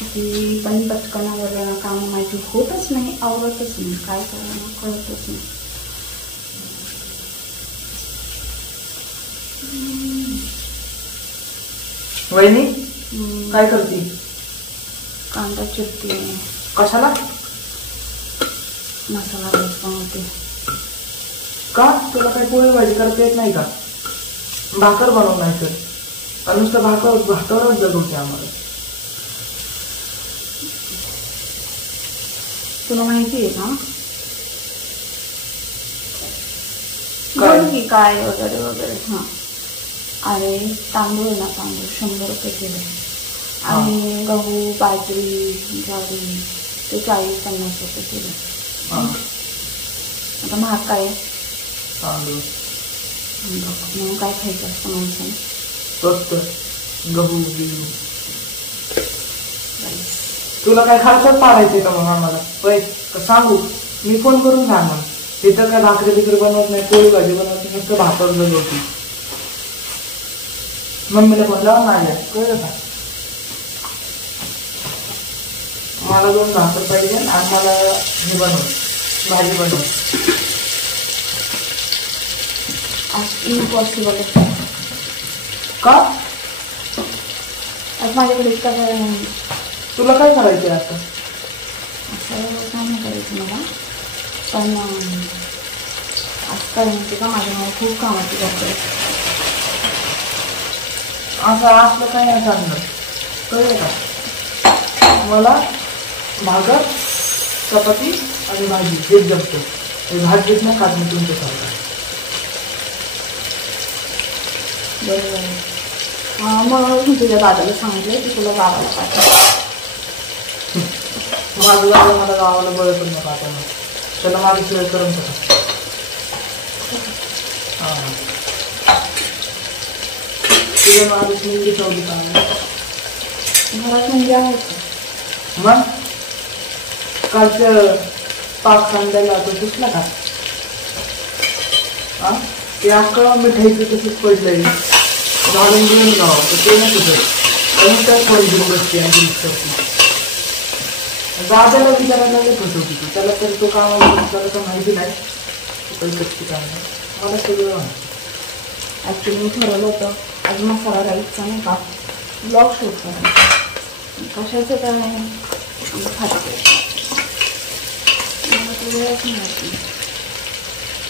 की पण पटकनावर काम माहिती होतच नाही, आवडतच नाही, काय करायला कळतच नाही. वहिनी काय करते? कांदा चिरते. कशाला? मसाला राईस बनवते. का तुला काही पोळी भाजी करता येत नाही का? भाकर बनव नाही तर नुसतं भाकरच जगवते आम्हाला. तुला माहिती आहे का बोल की काय वगैरे वगैरे. हा अरे तांदूळ ना, तांदूळ 100 रुपये किलो आणि गहू बाजरी ज्वारी ते 40-50 रुपये किलो. आता महाग काय तांदूळ मग काय खायचं असतं माणसाने? स्वस्त गहू बिहू. तुला काय खर्चात पाडायचे का मग आम्हाला? पैसे सांगू मी फोन करून सांग मग. तिथं काय भाकरी बिकरी बनवत नाही, पोळी भाजी बनवत नाही, नुसतं भाकर बनवती. मम्मीला फोन लावा माझ्या, कळलं का? मला 2 भाकर पाहिजे आणि मला हे बनव, भाजी बनव. इम्पॉसिबल का? आज माझ्याकडे इतका वेळ नाही. तुला काय करायचं आता? असं काय नाही करायचं मला, पण आज काय म्हणते का माझ्या खूप कामाची गडबड. असं असलं काय नाही सांगणार, कळलं का? मला भाकर चपाती आणि भाजी हेच जमतं. हे भात घेत नाही खात मी तुमच्या सारखं. बरोबर. मग मी तुझ्या दादाला सांगितलं की तुला गावाला पाठव. माझं दादा मला गावाला बरं पण नका आता, त्याला माझी सोय करून टाका. तुझ्या माझी मुलगी ठेवली का घरात म्हणजे आहे मग? कालचं पाक सांगायला तो दिसला का? ते अख्खं मिठाईचं तसंच पडलंय, झाडून घेऊन जावं तर ते नाही तुझं आणि त्या कोणी घेऊन बसते आणि करते. दादाला विचारायला येत होतो की त्याला तर तो कामाला तर माहिती नाही पैसे काय नाही, मला सगळं माहिती. ॲक्च्युली मी ठरवलं होतं आज मसाला राईसचा नाही का ब्लॉग शूट करायचा. कशाचं काय खाते मला तो वेळच माहिती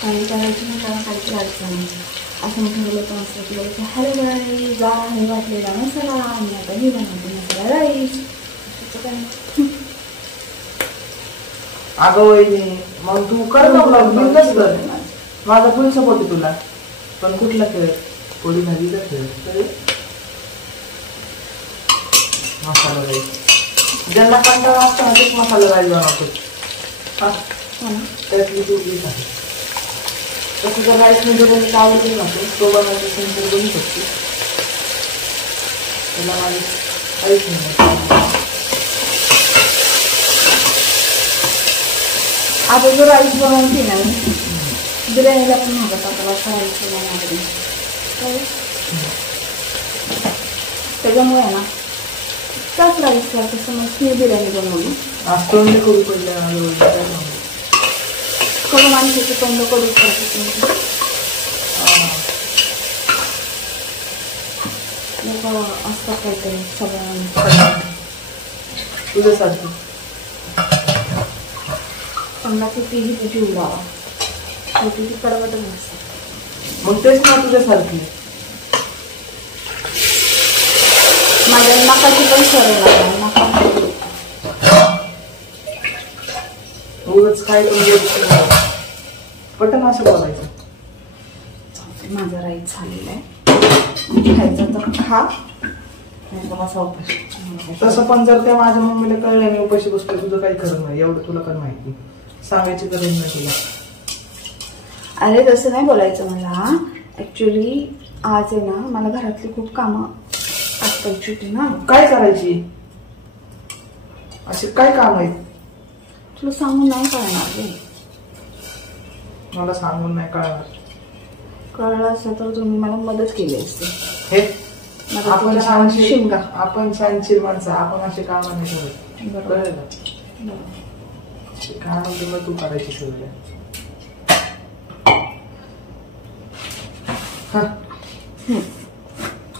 काही करायची नाही, त्याला काहीच राहायचं नाही. असं मी ठरवलं होतं असं की हॅलो गाईज, जा हे वाटलेला मसाला आणि आता हे बनवते मसाला राईस. असं काय अगं वहिनी मग तू कर ना ब्लॉग, बिंदास कर. माझा फुल सपोर्ट आहे तुला. पण कुठला खेळ? पोळी भाजीचा खेळ. मसाला राईस ज्यांना कंटाळा असतो ना तेच मसाला राईस बनवतो. त्यातली तू आहे तसं जर राईस मध्ये कोणी आवडते ना तो बनवायचा सेंटर बनवू शकते. त्याला माझी काहीच नाही. आता जो राईस बनवते ना बिर्याणीला पण मागत आपल्याला राईस बनवते त्याच्यामुळे ना त्याच राईसला तसं मग मी बिर्याणी बनवली. आजपर्यंत करू पडलं करू माणसाची तोंड करू शकते असतात काहीतरी सगळ्यांना तुझ्यासाठी तोंडाची तीही तुझी उडावा छोटी ती कडवटच नसते. मग तेच ना तुझ्यासारखी माझ्या नाकाची पण सवय लागली. नाकाची रोज काय पटन असं बोलायचं. माझा राईस झालेला आहे, खायचं तर खा नाही तर असा उपाशी. तसं पण जर त्या माझ्या मम्मीला कळलं मी उपाशी बसतो तुझं काही खरं नाही. एवढं तुला पण माहिती, सांगायची गरज नाही तुला. अरे तसं नाही बोलायचं मला. ऍक्च्युली आज आहे ना मला घरातली खूप कामं आजकालची होती ना. काय करायची? असे काय काम आहेत? तुला सांगून नाही कळणार रे. मला सांगून नाही कळणार. कळलं असतं तर तुम्ही मला मदत केली असते. हे शिंगा आपण शांतशीर माणसं, आपण असे काम नाही करत. कळलं का? काम तुला तू करायची सवय.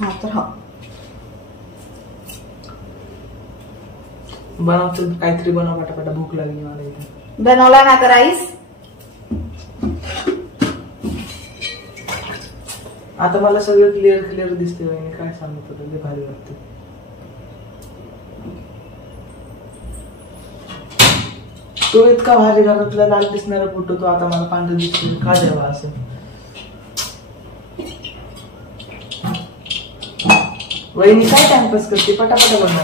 हा तर हा बनवतो काहीतरी, बनव पटापटा, भूक लागली मला इथे. बनवला ना तर राईस. आता मला सगळं क्लिअर दिसते वहिनी, काय सांगत होतं, लय भारी वाटते. तो इतका भारी घरातला लाल दिसणारा फोटो तो आता मला पांढरा दिसतो, का द्यावा असं. वहिनी काय टाइमपास करते, पटापटा बनव.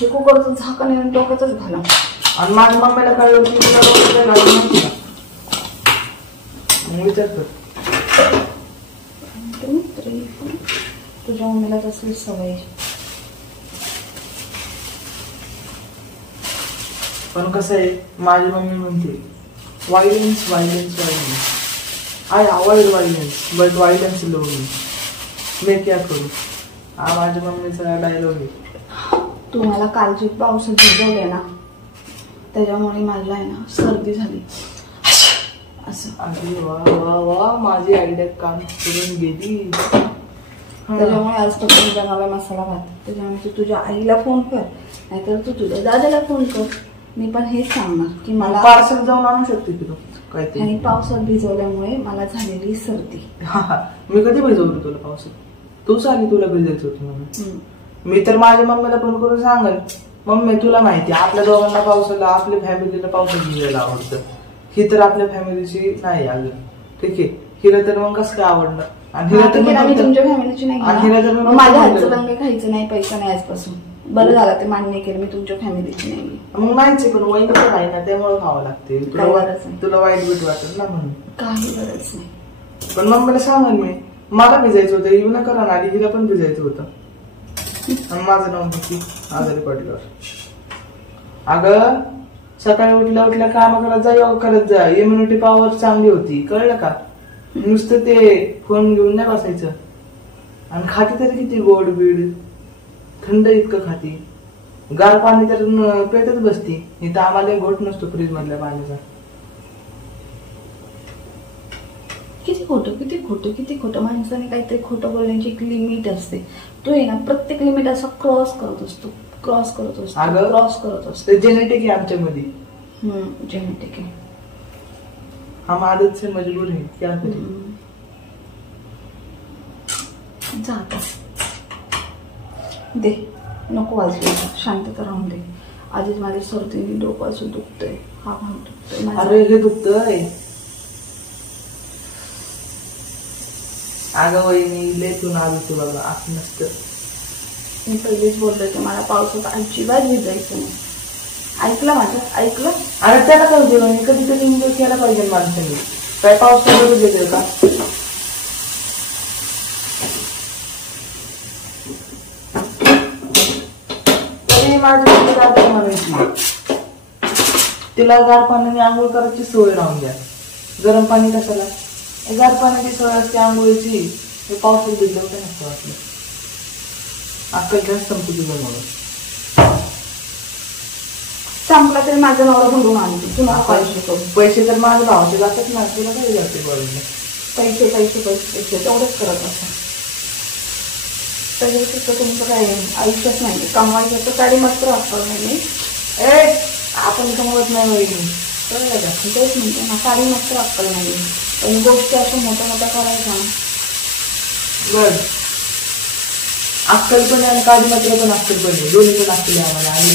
हे कुकरचं झाकण आहे डोक्यातच घाला. आणि माझ्या मम्मीला कळलं की तुला रोज काय घालून माहिती का, विचार कर. तुझ्या मम्मीला तसली सवय. पण कसं आहे, माझी मम्मी म्हणते violence violence violence, I avoid violence but violence love me, मैं क्या करू. हा माझ्या मम्मीचा डायलॉग आहे. तू मला कालची पावसात भिजवले ना, त्याच्यामुळे मला आहे ना सर्दी झाली असं. अरे वा वा वा, माझी आयडिया काम करून गेली. त्याच्यामुळे आज फक्त बनवला मसाला भात. त्याच्यामुळे तू तुझ्या आईला फोन कर, नाहीतर तू तुझ्या दादाला फोन कर. मी पण हेच सांगणार की मला पार्सल जाऊन आणू शकते की तू काहीतरी. आणि पावसात भिजवल्यामुळे मला झालेली सर्दी. मी कधी भिजवली तुला पावसात, तूच आली, तुला भिजायचं होतं म्हणून. मी तर माझ्या मम्मीला फोन करून सांगेल, मम्मी तुला माहिती आपल्या दोघांना पावसाला, आपल्या फॅमिलीला पावसात भिजायला आवडतं. ही तर आपल्या फॅमिलीची नाही अजून, ठीक आहे. हिला तर मग कसं काय आवडणार. आणि हिला तर मी तुमच्या फॅमिलीची नाही, माझ्या हातचं लंगे खायचं नाही, पैसा नाही आजपासून. बरं झालं ते मान्य केलं, मी तुमच्या फॅमिलीची नाही. मग माहिती पण वैन तर आहे ना, त्यामुळे खावं लागते. तुला वाईट बीट वाटत ना म्हणून. काही गरज नाही. पण मम्मीला सांगेल मी, मला भिजायचं होतं, येऊ नका ना, आणि हिला पण भिजायचं होतं. आणि माझं नाव किती आजारी पडल्यावर. अगं सकाळी उठल्या उठल्या काम करत जा, योग करत जा, इम्युनिटी पॉवर चांगली होती, कळलं का. नुसतं ते फोन घेऊन नाही बसायचं. आणि खाती तरी किती गोड बीड, थंड इतकं खाती. गार पाणी तर पेटच बसती. इथं आम्हाला घोट नसतो फ्रीज मधल्या पाण्याचा. किती खोटं माणसाने काहीतरी खोटं बोलण्याची एक लिमिट असते. तो आहे ना प्रत्येक लिमिट असं क्रॉस करत असतो. जेनेटिक आहे आमच्यामध्ये. जेनेटिक आहे. हम आदत से मजबूर है, क्या करें. जाता दे, नको वाजले, शांतता राहून दे. आधीच माझ्या सर्दीने डोकं असं दुखतंय, हा भाग दुखतोय. अरे हे दुखतंय. अगं वहिनी लय तू नाद होते बाबा, असं नसतं. मी पहिलेच बोलले की मला पावसात अजिबात भिजायचं नाही. ऐकलं माझं, ऐकलं. अरे त्याला काय होते म्हणजे कधीतरी एन्जॉय केला पाहिजे माणसाने. काय पावसाळ्यात गेले का. तरी माझी दादा म्हणायची तिला गार पाण्याने आंघोळ करायची सवय राहून द्या. गरम पाणी कशाला, गार पाण्याची सवय असते आंघोळीची. हे पावसात भिजलं काय नसतं वाटलं. अक्कल जास्त संपते तुझं म्हणून. संपला तरी माझा नवरा भरून आणते. तुम्हाला पाहिजे पैसे तर माझ्या भावाचे जातात ना, तुला काय जाते कॉलेजला. पैसे पैसे पैसे पैसे तेवढंच करत असतात. त्याच्यापेक्षा तुमचं काय आयुष्यात नाही. कमवायचं तर गाडी मात्र अक्कल नाही. आपण कमवत नाही वहिनी, कळलं का. तेच म्हणते ना, गाडी मात्र अक्कल नाही. पण गोष्टी अशा मोठ्या मोठ्या करायच्या. बर अक्कल पण आहे आणि काळी मात्र पण अक्कल पण आहे, दोन्ही पण असतील आम्हाला. आणि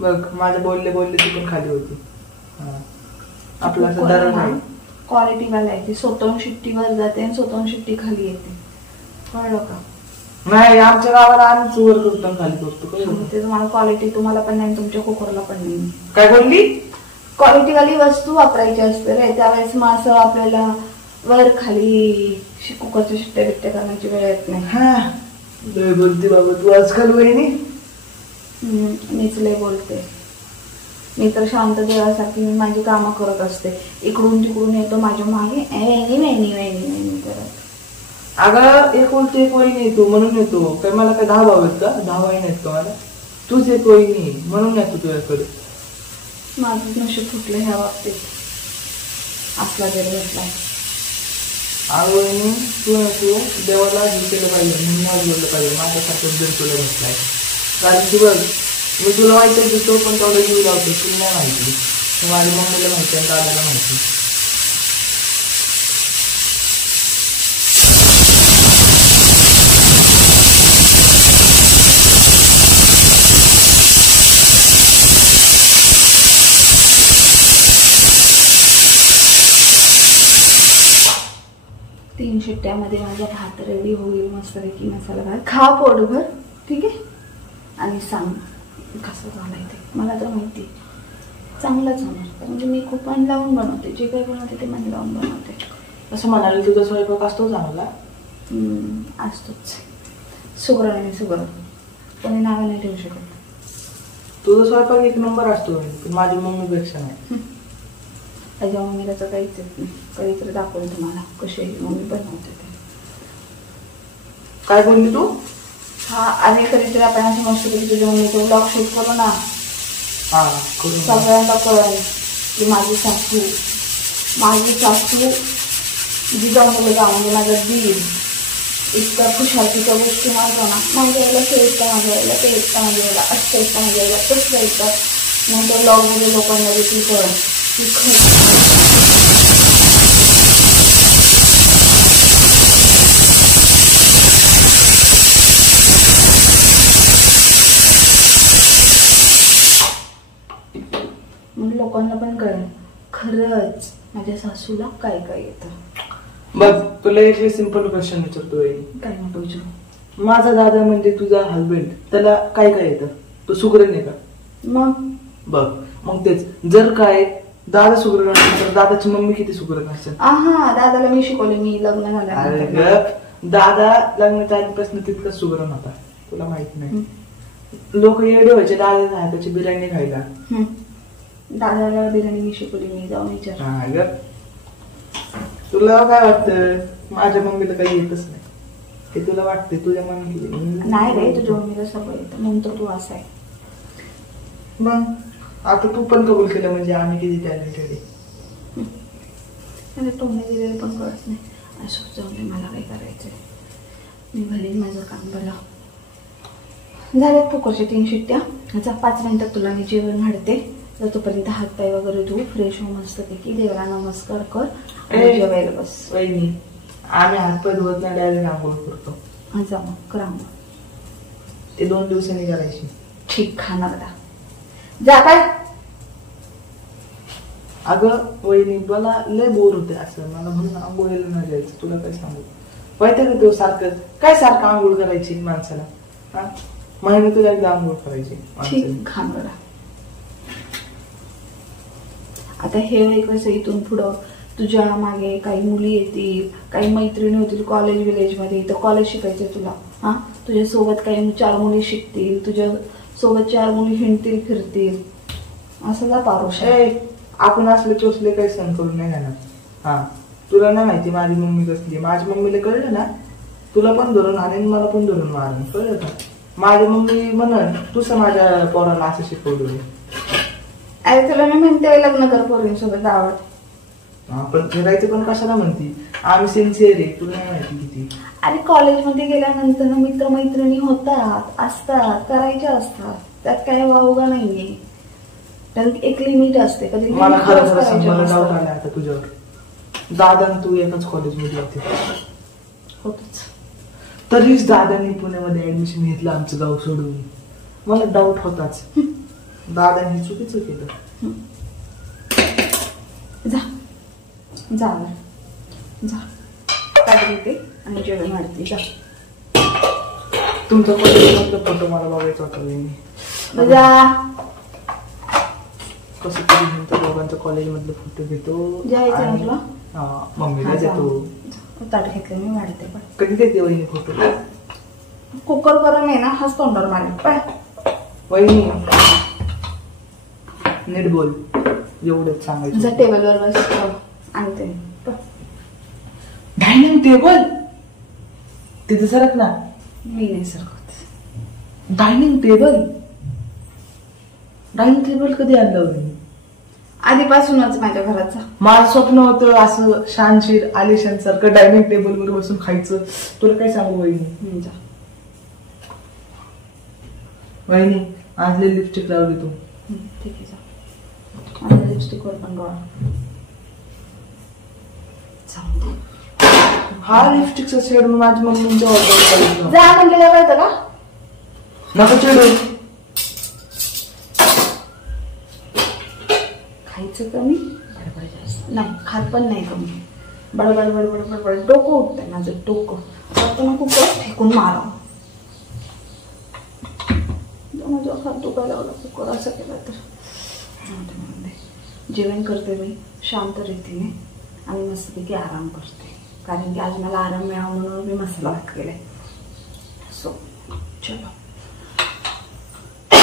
बघ माझ्या बोलले बोलले ती पण खाली होती. आपला असं दर नाही. क्वालिटी वाला आहे ती. स्वतःहून शिट्टीवर जाते आणि स्वतःहून शिट्टी खाली येते, कळलं का. नाही आमच्या गावाला आम्ही वर करतो खाली करतो. ते तुम्हाला क्वालिटी तुम्हाला पण नाही, तुमच्या कुकरला पण नाही. काय बोलली. क्वालिटी वाली वस्तू वापरायची असते रे. त्यावेळेस मग असं आपल्याला वर खाली कुकरच्या शिट्ट्या बिट्ट्या करण्याची वेळ येत नाही. हा लय बोलते बाबा तू आजकाल वहिनी. मीच लय बोलते. मी तर शांत देवासारखी मी माझी कामं करत असते. इकडून तिकडून येतो माझ्या मागे वेणी करत. अगं एकुलती एक वहिनी येतो म्हणून येतो. काय मला काय 10 भाऊ आहेत का? 10 वहिनी आहेत का मला? तूच एक वहिनी म्हणून येतो तुझ्याकडे. माझं नशीब फुटलं ह्या बाबतीत. असला जर भेटलाय. वहिनी तू देवाला हे केलं पाहिजे म्हणून बोललं पाहिजे. माझ्यासारखं जर तुला भेटलाय कारण की बघ मी तुला माहिती देतो पण तेवढा जीव लावतो. तुला नाही माहिती. माझ्या मम्मीला माहिती आणि दादाला माहिती. तीन शिट्ट्यामध्ये माझा भात रेडी होईल मस्तपैकी. मसाला भात खा पोटभर. ठीक आहे. आणि सांग कसं झालंय ते. मला तर माहिती चांगलंच होणार म्हणजे मी खूप मन लावून बनवते. जे काही बनवते ते मन लावून बनवते. असं म्हणाले तुझा स्वयंपाक असतो चांगला. असतोच. सुगरण आणि सुगरण कोणी नावं नाही ठेवू शकत. तुझा स्वयंपाक एक नंबर असतो पण माझ्या मम्मीपेक्षा नाही. माझ्या मम्मीला तर काहीच येत नाही. कधीतरी दाखवलं तुम्हाला कशी मम्मी बनवते ते. काय बोलली तू? हा आणि कधीतरी आपण अशी मस्तपैकी तुझ्या मम्मीचं ब्लॉग शूट करू ना. सगळ्यांना कळेल की माझी सासू जिजाऊला म्हणजे माझा दीर इतका खुशालकीच्या गोष्टी माझ्या ना. माझ्या वेळेला ते इतका माझ्या वेळेला ते इतका माझ्या वेळेला असतं इतका माझ्या वेळेला तसं इतकं. नंतर ब्लॉगमध्ये लोकांना देखील कळेल की मग लोकांना पण कळेल खरंच माझ्या सासूला काय काय येतं. बघ तुला एक सिंपल क्वेश्चन विचारतोय. काय नको विचारू. माझा दादा म्हणजे तुझा हजबंड त्याला काय काय येतं? तो सुगरण आहे का? मग बघ मग तेच जर काय दादा सुगरण असेल तर दादाची मम्मी किती सुगरण असेल? दादाला मी शिकवले. मी लग्न झालं. दादा लग्नाच्या आधीपासून तितकाच सुगरण होता. तुला माहित नाही. लोक येडे व्हायचे दादाच्या हाताची बिर्याणी खायला. दादाला बिर्याणी मी शिकवली. मी जाऊन विचार. तुला काय वाटतं माझ्या मम्मीला काही येतच नाही हे तुला वाटते? तुझ्या मम्मी नाही रे तुझ्या मम्मीला सगळं येतं म्हणून तर तू असं आहे. मग आता तू पण कबूल केलं म्हणजे आम्ही किती टॅलेंटेड आहे. तुम्ही दिलेलं पण कळत नाही. असं जाऊन मला काय करायचंय. मी भले माझं काम बघा. झाल्यात कुकरच्या 3 शिट्ट्या. 5 मिनिटात तुला मी जेवण घालते. तर तोपर्यंत हातपाय वगैरे धू फ्रेश हो मस्तपैकी. देवाला नमस्कार कर आणि जेवायला बस. वहिनी आम्ही हातपाय धुवत नाही डायरेक्ट आंघोळ करतो. जा मग करा मग. ते 2 दिवसांनी करायची. ठीक खाणार जा काय. अगं वहिनी मला लय बोर होते असं. मला म्हणून आंघोळीला नाही जायचं. तुला काय सांगू माहिती का तो सारखं काय सारखं आंघोळ करायची माणसाला. महिन्यातून एकदा आंघोळ करायची. ठीक खाणार. आता हे वेळ कसं इथून पुढं तुझ्या मागे काही मुली येतील काही मैत्रिणी होतील कॉलेज विलेज मध्ये. तर कॉलेज शिकायचंय तुला. तुझ्या सोबत काही 4 मुली शिकतील. तुझ्या सोबत 4 मुली हिंडतील फिरतील. असं जा पारोश. आपण असले चोचले काही सण करून नाही जाणार. तुला नाही माहिती माझी मम्मी कसली. माझ्या मम्मीला कळलं ना तुला पण धरून आणेन मला पण धरून मारेन. कळलं का? माझी मम्मी म्हणन तुझं माझ्या पोराला असं शिकवलं. अरे तुला मी म्हणते लग्न कर पोरींसोबत आवड. पण फिरायचं पण कशाला म्हणती. आम्ही सिन्सिअर आहे. तुला नाही माहिती किती. अरे कॉलेजमध्ये गेल्यानंतर मित्र मैत्रिणी होतात असतात करायच्या असतात. त्यात काय वावगा नाहीये. त्यात एक लिमिट असते. कधी मला खरं मला डाऊट आला आता तुझ्यावर. दादा तू एकाच कॉलेजमध्ये होते. होतच. तरीच दादानी पुण्यामध्ये ऍडमिशन घेतलं आमचं गाव सोडून. मला डाऊट होताच. दादानी चुकीचं केलं. जा जा जा काय घेते आणि जेवण वाढते. जा. तुमचा कॉलेजमधला फोटो मला बघायचा होता. जा. कसं तरी तुमच्या दोघांचा कॉलेजमधले फोटो घेतो. जायचं म्हटलं मम्मीला देतो. ताट घेतलं मी वाढते पण. कधी देते वहिनी फोटो? कुकर गरम आहे ना, हाच तोंडावर मारेल पाय. वहिनी नीट बोल, एवढंच सांगायचं. टेबलवर बस आणते. डायनिंग टेबल तिथे सरक ना. मी नाही सरकत. डायनिंग टेबल कधी आणलं वहिनी? आधीपासूनच माझ्या घराचा. माझं स्वप्न होतं असं शानशीर आलिशान सारखं डायनिंग टेबल वर बसून खायचं. तुला काय सांगू वहिनी? वहिनी आणले लिपस्टिक लावली तू. ठीक आहे जा. माझ्या लिपस्टिक वर पण डोळा. हा लिपस्टिकचा शेड माझी मम्मीच्या ऑर्डर. जा म्हणलेलं कळतं का? नको चिडू. खायचं कमी, बडबड जास्त. नाही खात पण नाही कमी. बडबड बडबड बडबड डोकं उठतंय माझं डोकं. आता नको फेकून मारा. माझा हात दुखायला लावला कुकर असं केलं तर. जेवण करते मी शांत रीतीने आणि मस्तपैकी आराम करते. कारण की आज मला आराम मिळावा म्हणून मी मसाला भात केलाय. सो चलो.